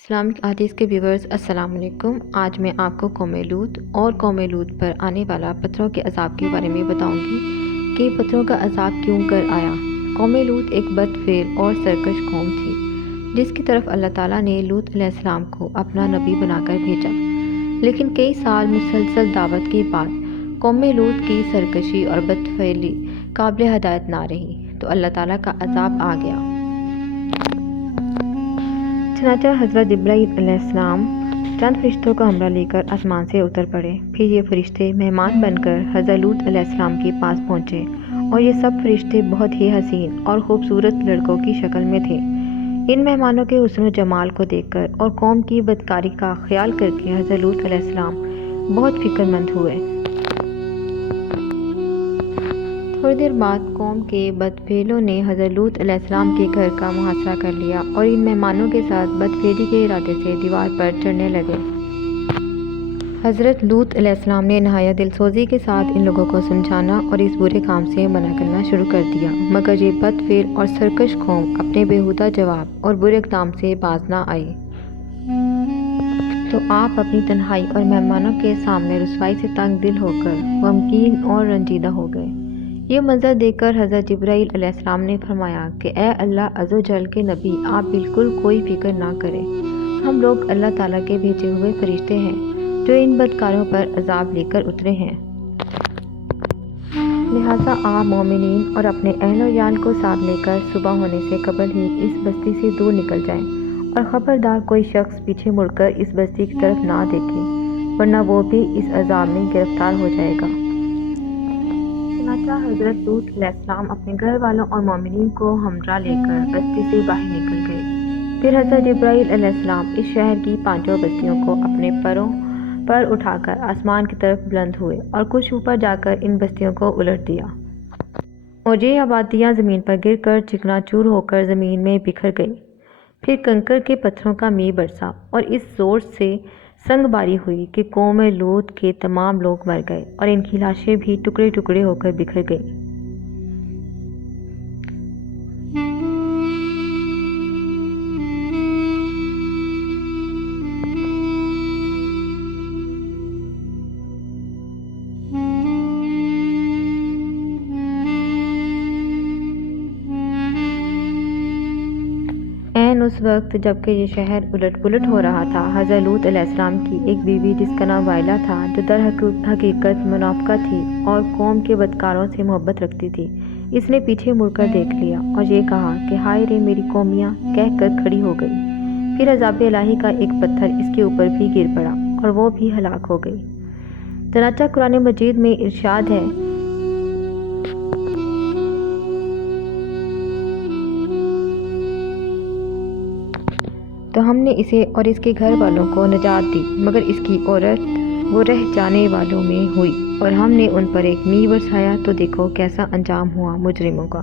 Islamic حدیث کے viewers السلام علیکم۔ آج میں آپ کو قوم لوط اور قوم لوط پر آنے والا پتھروں کے عذاب کے بارے میں بتاؤں گی کہ پتھروں کا عذاب کیوں کر آیا۔ قوم لوط ایک بد فعل اور سرکش قوم تھی جس کی طرف اللہ تعالیٰ نے لوط علیہ السلام کو اپنا نبی بنا کر بھیجا، لیکن کئی سال مسلسل دعوت کے بعد قوم لوط کی سرکشی اور بد فعلی قابل ہدایت نہ رہی تو اللہ تعالیٰ کا عذاب آ گیا۔ چنانچہ حضرت جبرائیل علیہ السلام چند فرشتوں کو ہمراہ لے کر آسمان سے اتر پڑے۔ پھر یہ فرشتے مہمان بن کر حضرت لوط علیہ السلام کے پاس پہنچے اور یہ سب فرشتے بہت ہی حسین اور خوبصورت لڑکوں کی شکل میں تھے۔ ان مہمانوں کے حسن و جمال کو دیکھ کر اور قوم کی بدکاری کا خیال کر کے حضرت لوط علیہ السلام بہت فکر مند ہوئے۔ تھوڑی دیر بعد قوم کے بدفعلوں نے حضرت لوط علیہ السلام کے گھر کا محاصرہ کر لیا اور ان مہمانوں کے ساتھ بدفعلی کے ارادے سے دیوار پر چڑھنے لگے۔ حضرت لوط علیہ السلام نے نہایت دل سوزی کے ساتھ ان لوگوں کو سمجھانا اور اس برے کام سے منع کرنا شروع کر دیا، مگر یہ بدفعل اور سرکش قوم اپنے بیہودہ جواب اور برے اقدام سے باز نہ آئی۔ تو آپ اپنی تنہائی اور مہمانوں کے سامنے رسوائی سے تنگ دل ہو کر غمگین اور رنجیدہ ہو گئے۔ یہ منظر دیکھ کر حضرت جبرائیل علیہ السلام نے فرمایا کہ اے اللہ عز و جل کے نبی، آپ بالکل کوئی فکر نہ کریں، ہم لوگ اللہ تعالیٰ کے بھیجے ہوئے فرشتے ہیں جو ان بدکاروں پر عذاب لے کر اترے ہیں۔ لہٰذا آپ مومنین اور اپنے اہل و عیال کو ساتھ لے کر صبح ہونے سے قبل ہی اس بستی سے دور نکل جائیں اور خبردار کوئی شخص پیچھے مڑ کر اس بستی کی طرف نہ دیکھے، ورنہ وہ بھی اس عذاب میں گرفتار ہو جائے گا۔ چنانچہ حضرت لوط علیہ السلام اپنے گھر والوں اور مومنین کو ہمراہ لے کر بستی سے باہر نکل گئے۔ پھر حضرت جبرائیل علیہ السلام اس شہر کی پانچوں بستیوں کو اپنے پروں پر اٹھا کر آسمان کی طرف بلند ہوئے اور کچھ اوپر جا کر ان بستیوں کو الٹ دیا، اور یہ آبادیاں زمین پر گر کر چکنا چور ہو کر زمین میں بکھر گئی۔ پھر کنکر کے پتھروں کا مینہ برسا اور اس زور سے سنگ باری ہوئی کہ قوم لوط کے تمام لوگ مر گئے اور ان کی لاشیں بھی ٹکڑے ٹکڑے ہو کر بکھر گئیں۔ اس وقت جبکہ یہ شہر الٹ پلٹ ہو رہا تھا، حضرت لوط علیہ السلام کی ایک بیوی جس کا نام وائلہ تھا، جو در حقیقت منافقہ تھی اور قوم کے بدکاروں سے محبت رکھتی تھی، اس نے پیچھے مڑ کر دیکھ لیا اور یہ کہا کہ ہائے رے میری قومیاں، کہہ کر کھڑی ہو گئی۔ پھر عذاب الہی کا ایک پتھر اس کے اوپر بھی گر پڑا اور وہ بھی ہلاک ہو گئی۔ چنانچہ قرآن مجید میں ارشاد ہے، تو ہم نے اسے اور اس کے گھر والوں کو نجات دی، مگر اس کی عورت وہ رہ جانے والوں میں ہوئی، اور ہم نے ان پر ایک مینہ برسایا تو دیکھو کیسا انجام ہوا مجرموں کا۔